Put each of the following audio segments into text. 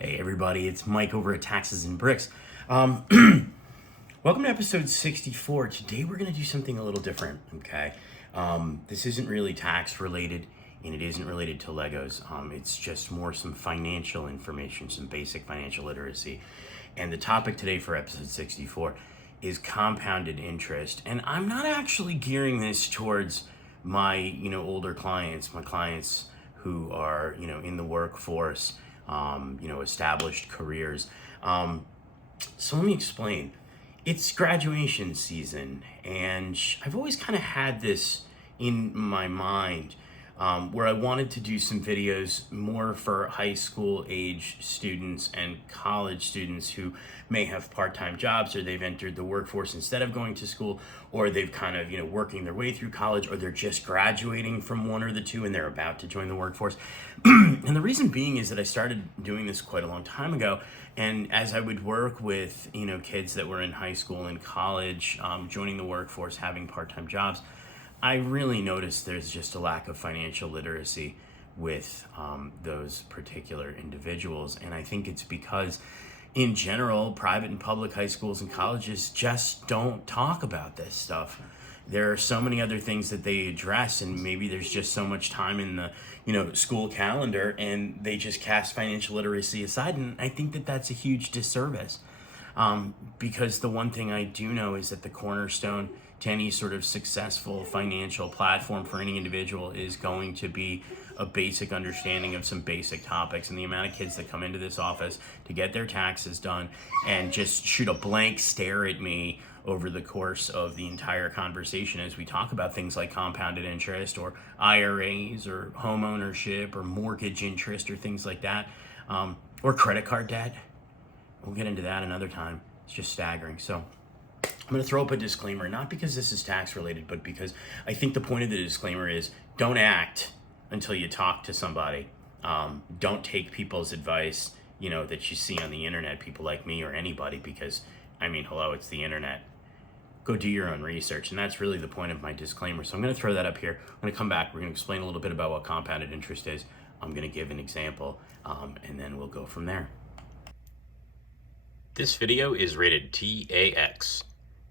Hey everybody, it's Mike over at Taxes and Bricks. Welcome to episode 64. Today we're going to do something a little different, okay? This isn't really tax related and it isn't related to Legos. It's just more some financial information, some basic financial literacy. And the topic today for episode 64 is compounded interest. And I'm not actually gearing this towards my, older clients, my clients who are, in the workforce, established careers. So let me explain. It's graduation season, and I've always kind of had this in my mind where I wanted to do some videos more for high school age students and college students who may have part-time jobs, or they've entered the workforce instead of going to school, or they've kind of, working their way through college, or they're just graduating from one or the two and they're about to join the workforce. And the reason being is that I started doing this quite a long time ago. And as I would work with, kids that were in high school and college, joining the workforce, having part-time jobs, I really noticed there's just a lack of financial literacy with those particular individuals. And I think it's because, in general, private and public high schools and colleges just don't talk about this stuff. There are so many other things that they address, and maybe there's just so much time in the school calendar, and they just cast financial literacy aside. And I think that that's a huge disservice, because the one thing I do know is that the cornerstone to any sort of successful financial platform for any individual is going to be a basic understanding of some basic topics. And the amount of kids that come into this office to get their taxes done and just shoot a blank stare at me over the course of the entire conversation as we talk about things like compounded interest or IRAs or home ownership or mortgage interest or things like that, or credit card debt. We'll get into that another time. It's just staggering. So I'm going to throw up a disclaimer, not because this is tax related, but because I think the point of the disclaimer is don't act until you talk to somebody. Don't take people's advice, that you see on the internet, people like me or anybody, because, hello, it's the internet. Go do your own research. And that's really the point of my disclaimer. So I'm going to throw that up here. I'm going to come back. We're going to explain a little bit about what compounded interest is. I'm going to give an example, and then we'll go from there. This video is rated TAX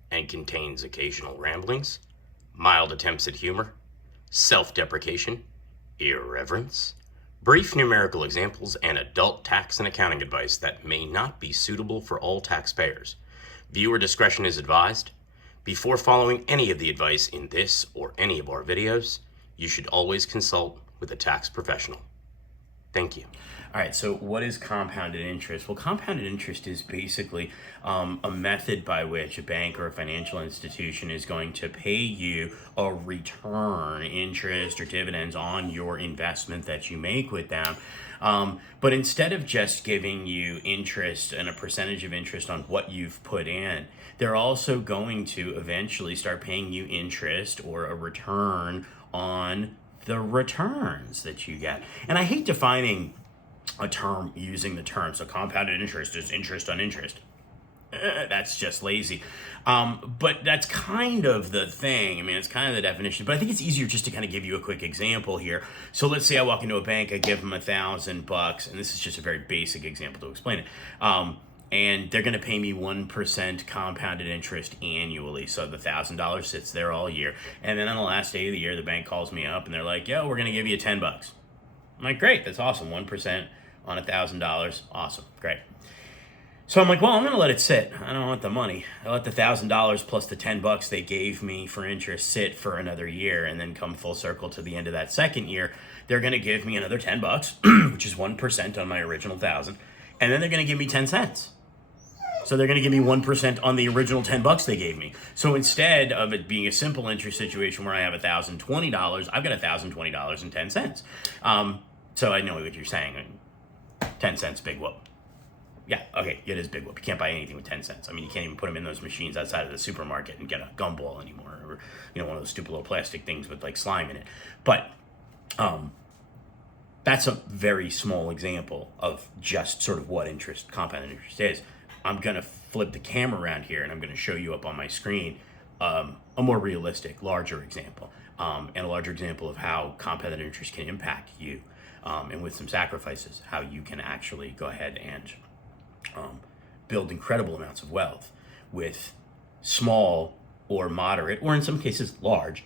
and contains occasional ramblings, mild attempts at humor, self-deprecation, irreverence, brief numerical examples, and adult tax and accounting advice that may not be suitable for all taxpayers. Viewer discretion is advised. Before following any of the advice in this or any of our videos, you should always consult with a tax professional. Thank you. All right, so what is compounded interest? Well, compounded interest is basically a method by which a bank or a financial institution is going to pay you a return, interest or dividends on your investment that you make with them. But instead of just giving you interest and a percentage of interest on what you've put in, they're also going to eventually start paying you interest or a return on the returns that you get. And I hate defining a term using the term. So compounded interest is interest on interest. That's just lazy. But that's kind of the thing. It's kind of the definition, but I think it's easier just to kind of give you a quick example here. So let's say I walk into a bank, I give them $1,000, and this is just a very basic example to explain it. And they're going to pay me 1% compounded interest annually. So the $1,000 sits there all year. And then on the last day of the year, the bank calls me up and they're like, yo, we're going to give you $10. I'm like, great, that's awesome. 1% on $1,000. Awesome, great. So I'm like, well, I'm going to let it sit. I don't want the money. I let the $1,000 plus the $10 they gave me for interest sit for another year, and then come full circle to the end of that second year. They're going to give me another $10, which is 1% on my original 1,000. And then they're going to give me 10 cents. So they're going to give me 1% on the original $10 they gave me. So instead of it being a simple interest situation where I have $1,020, I've got $1,020 and 10 cents. So I know what you're saying. 10 cents, big whoop. Yeah, okay, it is big whoop. You can't buy anything with 10 cents. You can't even put them in those machines outside of the supermarket and get a gumball anymore, or one of those stupid little plastic things with like slime in it. But that's a very small example of just sort of what compounded interest is. I'm going to flip the camera around here and I'm going to show you up on my screen a more realistic, larger example, and a larger example of how compounded interest can impact you. and with some sacrifices, how you can actually go ahead and build incredible amounts of wealth with small or moderate, or in some cases large,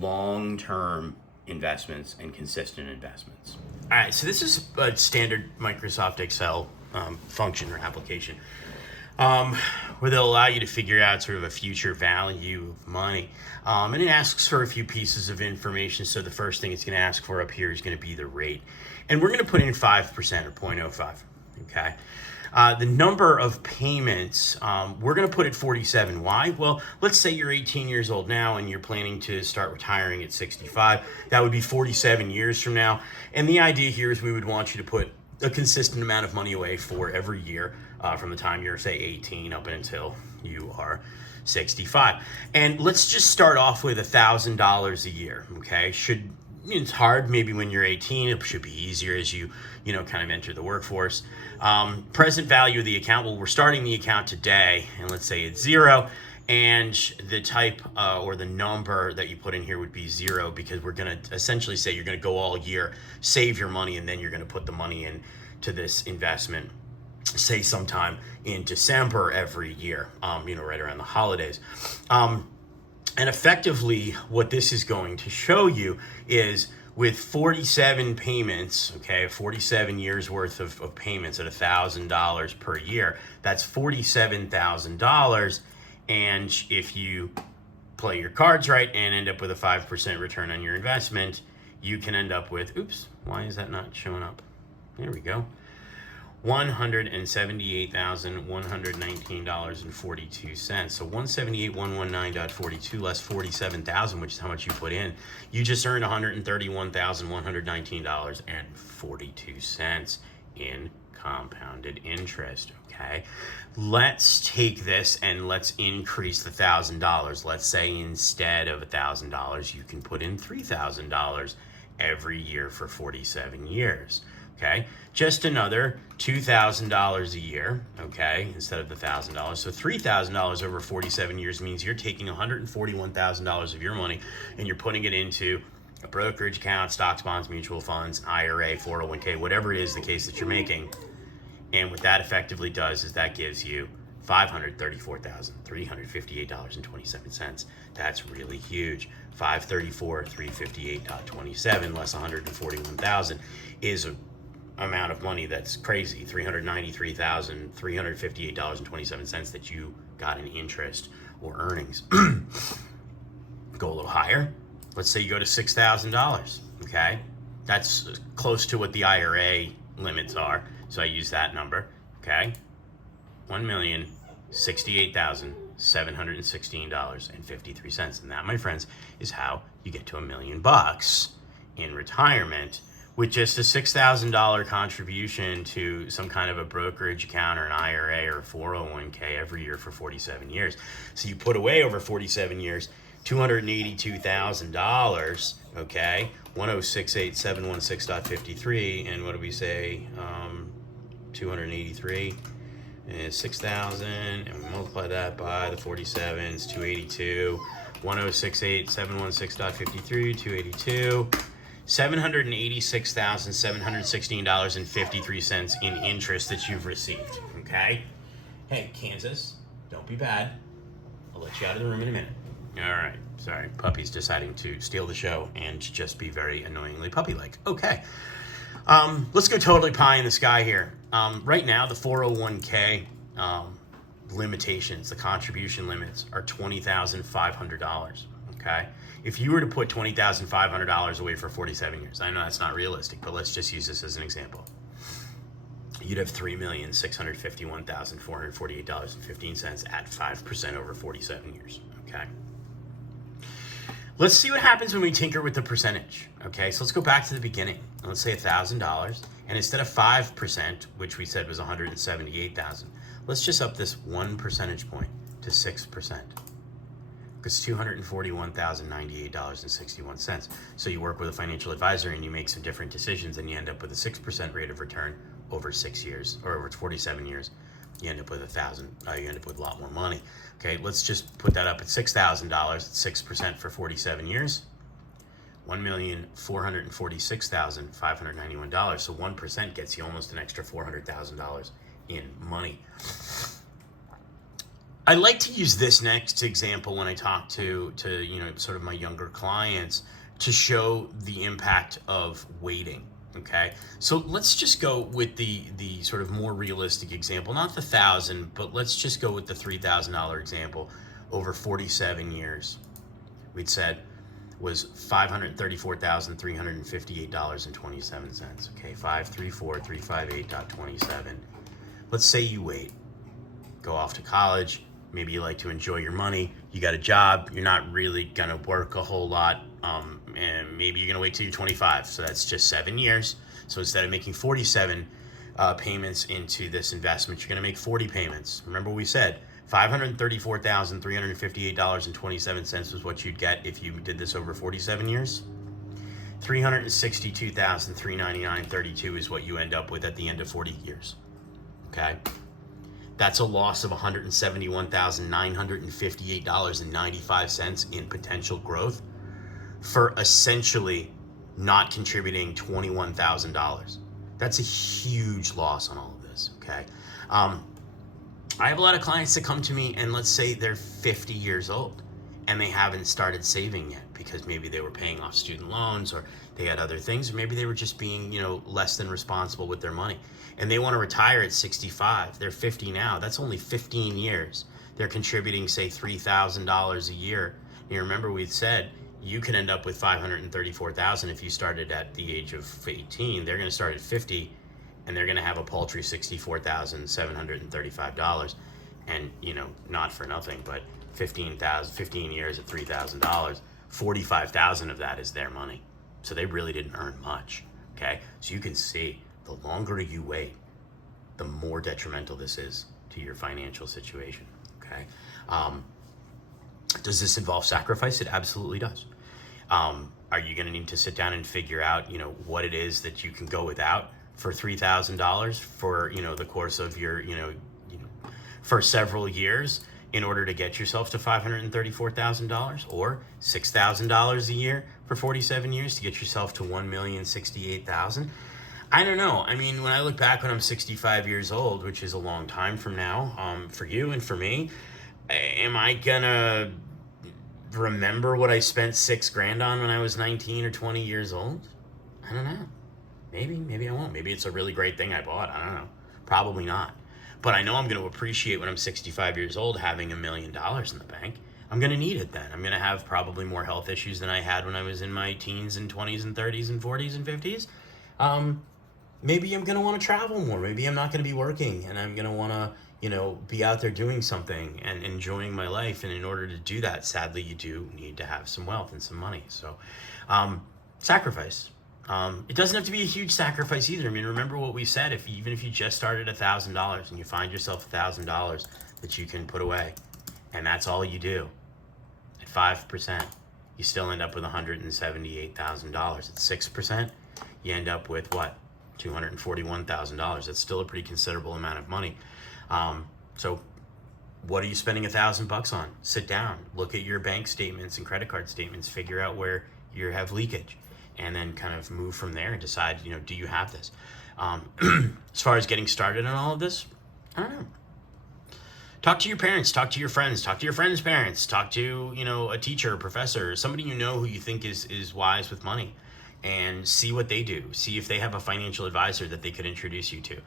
long-term investments and consistent investments. All right, so this is a standard Microsoft Excel function or application where they'll allow you to figure out sort of a future value of money. And it asks for a few pieces of information. So the first thing it's going to ask for up here is going to be the rate. And we're going to put in 5% or 0.05, okay? The number of payments, we're going to put at 47. Why? Well, let's say you're 18 years old now and you're planning to start retiring at 65. That would be 47 years from now. And the idea here is we would want you to put a consistent amount of money away for every year from the time you're, say, 18 up until you are 65. And let's just start off with $1,000 a year, okay? It's hard maybe when you're 18. It should be easier as you kind of enter the workforce. Present value of the account, well, we're starting the account today, and let's say it's 0, and the type or the number that you put in here would be 0, because we're going to essentially say you're going to go all year, save your money, and then you're going to put the money into this investment, say sometime in December every year, right around the holidays. And effectively, what this is going to show you is with 47 payments, okay, 47 years worth of payments at $1,000 per year, that's $47,000. And if you play your cards right and end up with a 5% return on your investment, you can end up with, oops, why is that not showing up? There we go. $178,119.42. So 178,119.42 less 47,000, which is how much you put in. You just earned $131,119.42 in compounded interest. Okay, let's take this and let's increase the $1,000. Let's say instead of $1,000, you can put in $3,000 every year for 47 years. Okay, just another $2,000 a year, okay, instead of the $1,000. So $3,000 over 47 years means you're taking $141,000 of your money and you're putting it into a brokerage account, stocks, bonds, mutual funds, IRA, 401k, whatever it is the case that you're making. And what that effectively does is that gives you $534,358.27. That's really huge. $534,358.27 less $141,000 is a amount of money that's crazy. $393,358.27 that you got in interest or earnings. Go a little higher. Let's say you go to $6,000. Okay, that's close to what the IRA limits are, so I use that number. Okay, $1,068,716.53, and that, my friends, is how you get to $1 million in retirement with just a $6,000 contribution to some kind of a brokerage account or an IRA or 401k every year for 47 years. So you put away over 47 years $282,000, okay, 1068716.53, and what do we say? 283 is 6,000, and we multiply that by the 47, it's 282. 1068716.53, 282. $786,716.53 in interest that you've received, okay? Hey, Kansas, don't be bad. I'll let you out of the room in a minute. All right, sorry, puppy's deciding to steal the show and just be very annoyingly puppy-like. Okay, let's go totally pie in the sky here. Right now, the 401k limitations, the contribution limits, are $20,500, okay? If you were to put $20,500 away for 47 years, I know that's not realistic, but let's just use this as an example. You'd have $3,651,448.15 at 5% over 47 years, okay? Let's see what happens when we tinker with the percentage, okay? So let's go back to the beginning. Let's say $1,000, and instead of 5%, which we said was $178,000, let's just up this 1 percentage point to 6%. It's $241,098.61. So you work with a financial advisor and you make some different decisions and you end up with a 6% rate of return over 6 years, or over 47 years. You end up with you end up with a lot more money. Okay, let's just put that up at $6,000, 6% for 47 years. $1,446,591. So 1% gets you almost an extra $400,000 in money. I like to use this next example when I talk to sort of my younger clients to show the impact of waiting. Okay, so let's just go with the sort of more realistic example, not the 1,000, but let's just go with the $3,000 example over 47 years. We'd said was $534,358.27. Okay, 534,358.27. Let's say you wait, go off to college. Maybe you like to enjoy your money. You got a job. You're not really going to work a whole lot. And maybe you're going to wait till you're 25. So that's just 7 years. So instead of making 47 payments into this investment, you're going to make 40 payments. Remember we said $534,358.27 was what you'd get if you did this over 47 years. $362,399.32 is what you end up with at the end of 40 years. Okay? That's a loss of $171,958.95 in potential growth for essentially not contributing $21,000. That's a huge loss on all of this, okay? I have a lot of clients that come to me and let's say they're 50 years old and they haven't started saving yet because maybe they were paying off student loans or they had other things, or maybe they were just being, less than responsible with their money. And they want to retire at 65. They're 50 now. That's only 15 years. They're contributing, say, $3,000 a year. And you remember we said you could end up with $534,000 if you started at the age of 18. They're going to start at 50, and they're going to have a paltry $64,735. And, not for nothing, but 15 years at $3,000, 45,000 of that is their money. So they really didn't earn much, okay? So you can see the longer you wait, the more detrimental this is to your financial situation, okay? Does this involve sacrifice? It absolutely does. Are you going to need to sit down and figure out, what it is that you can go without for $3,000 for, the course of your, for several years in order to get yourself to $534,000 or $6,000 a year for 47 years to get yourself to $1,068,000? I don't know. I mean, when I look back when I'm 65 years old, which is a long time from now, for you and for me, am I gonna remember what I spent $6,000 on when I was 19 or 20 years old? I don't know. Maybe I won't. Maybe it's a really great thing I bought. I don't know. Probably not. But I know I'm going to appreciate when I'm 65 years old having $1 million in the bank. I'm going to need it then. I'm going to have probably more health issues than I had when I was in my teens and 20s and 30s and 40s and 50s. Maybe I'm going to want to travel more. Maybe I'm not going to be working and I'm going to want to, be out there doing something and enjoying my life. And in order to do that, sadly, you do need to have some wealth and some money. So, sacrifice. It doesn't have to be a huge sacrifice either. I mean, remember what we said, even if you just started $1,000 and you find yourself $1,000 that you can put away, and that's all you do, at 5%, you still end up with $178,000. At 6%, you end up with what? $241,000. That's still a pretty considerable amount of money. So what are you spending $1,000 on? Sit down, look at your bank statements and credit card statements, figure out where you have leakage, and then kind of move from there and decide, do you have this? As far as getting started on all of this, I don't know. Talk to your parents, talk to your friends, talk to your friends' parents, talk to, a teacher, a professor, somebody who you think is wise with money, and see what they do. See if they have a financial advisor that they could introduce you to.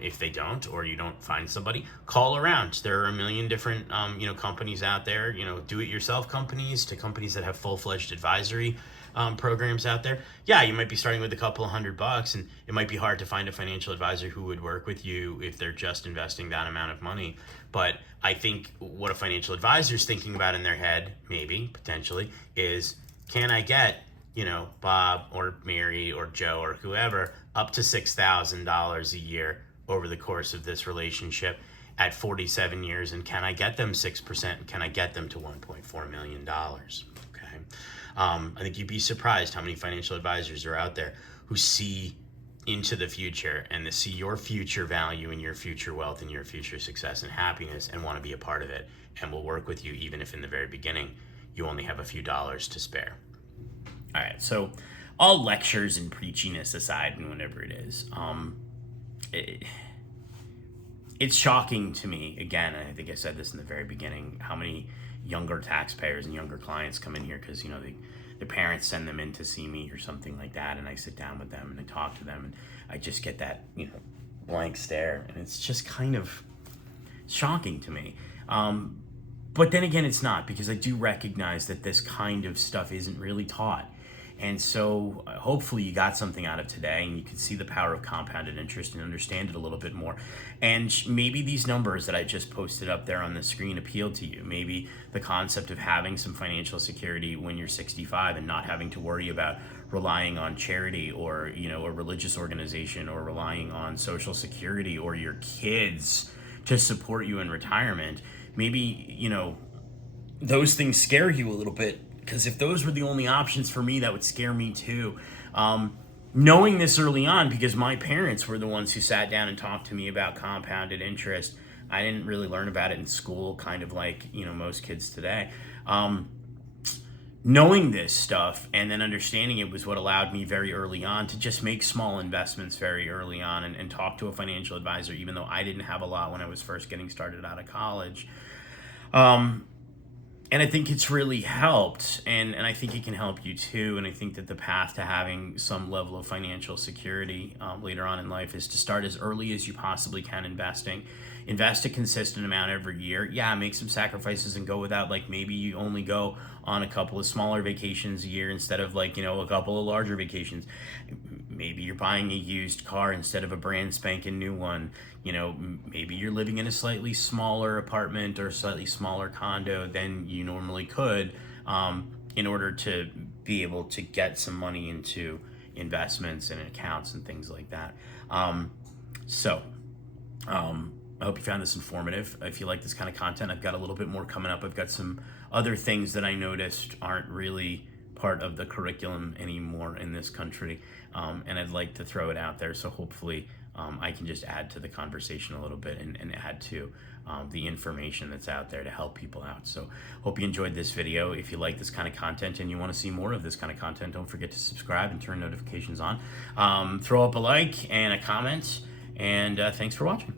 If they don't, or you don't find somebody, call around. There are a million different, companies out there, do-it-yourself companies to companies that have full-fledged advisory programs out there. Yeah, you might be starting with a couple of $100, and it might be hard to find a financial advisor who would work with you if they're just investing that amount of money. But I think what a financial advisor is thinking about in their head, maybe, potentially, is can I get, Bob or Mary or Joe or whoever up to $6,000 a year over the course of this relationship at 47 years, and can I get them 6%? Can I get them to $1.4 million? Okay. I think you'd be surprised how many financial advisors are out there who see into the future and they see your future value and your future wealth and your future success and happiness and want to be a part of it and will work with you even if in the very beginning you only have a few dollars to spare. All right, so all lectures and preachiness aside, and whatever it is, it, it's shocking to me. Again, I think I said this in the very beginning, how many younger taxpayers and younger clients come in here because their parents send them in to see me or something like that, and I sit down with them and I talk to them, and I just get that blank stare, and it's just kind of shocking to me. But then again, it's not, because I do recognize that this kind of stuff isn't really taught. And so hopefully you got something out of today and you can see the power of compounded interest and understand it a little bit more. And maybe these numbers that I just posted up there on the screen appeal to you. Maybe the concept of having some financial security when you're 65 and not having to worry about relying on charity or, a religious organization, or relying on Social Security or your kids to support you in retirement. Maybe, those things scare you a little bit, because if those were the only options for me, that would scare me too. Knowing this early on, because my parents were the ones who sat down and talked to me about compounded interest. I didn't really learn about it in school, kind of like, most kids today. Knowing this stuff and then understanding it was what allowed me very early on to just make small investments very early on, and talk to a financial advisor, even though I didn't have a lot when I was first getting started out of college. And I think it's really helped, and I think it can help you too. And I think that the path to having some level of financial security later on in life is to start as early as you possibly can investing. Invest a consistent amount every year. Yeah, make some sacrifices and go without, like, maybe you only go on a couple of smaller vacations a year instead of, like, a couple of larger vacations. Maybe you're buying a used car instead of a brand spanking new one. Maybe you're living in a slightly smaller apartment or a slightly smaller condo than you normally could, in order to be able to get some money into investments and accounts and things like that. I hope you found this informative. If you like this kind of content, I've got a little bit more coming up. I've got some other things that I noticed aren't really part of the curriculum anymore in this country, and I'd like to throw it out there. So hopefully I can just add to the conversation a little bit, and add to the information that's out there to help people out. So hope you enjoyed this video. If you like this kind of content and you want to see more of this kind of content, don't forget to subscribe and turn notifications on. Throw up a like and a comment, and thanks for watching.